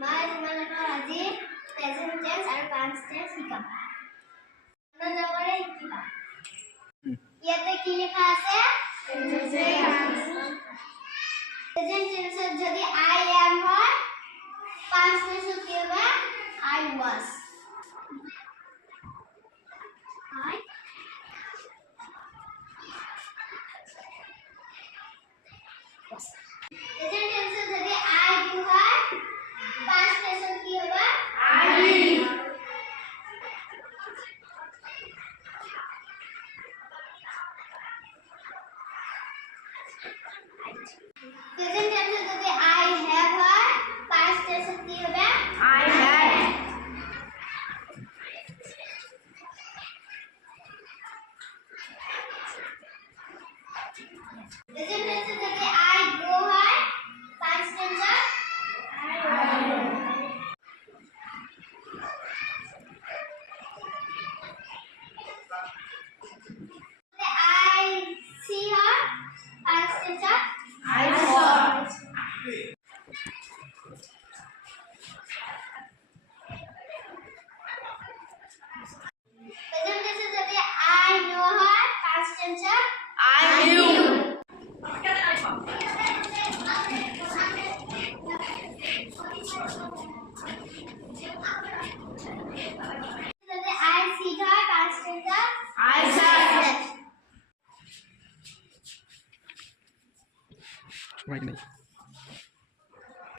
মই তোমালোকক আজি প্ৰেজেন্ট টেন্স আৰু পাষ্ট টেন্স শিকাম। মনোযোগৰে শিকিবা। ইয়াতে কি লিখা আছে? প্ৰেজেন্ট টেন্সত যদি I am হয়, পাষ্ট টেন্সত কি হবে? I was। প্রেজেন্ট টেন্সে যদি I do হয়, পাস্ট টেন্সে কি হবে? I will। প্রেজেন্ট টেন্সে যদি I have হয়, পাস্ট টেন্সে কি হবে? I had। প্রেজেন্ট টেন্সে যদি I go হয়, পাস্ট টেন্সে I went। I see হয়, পাস্ট টেন্সে I saw। প্রেজেন্ট টেন্সে যদি I know হয়, পাস্ট টেন্সে I knew। যদি I sit হয়, পাস্ট টেন্সে I sat। Right.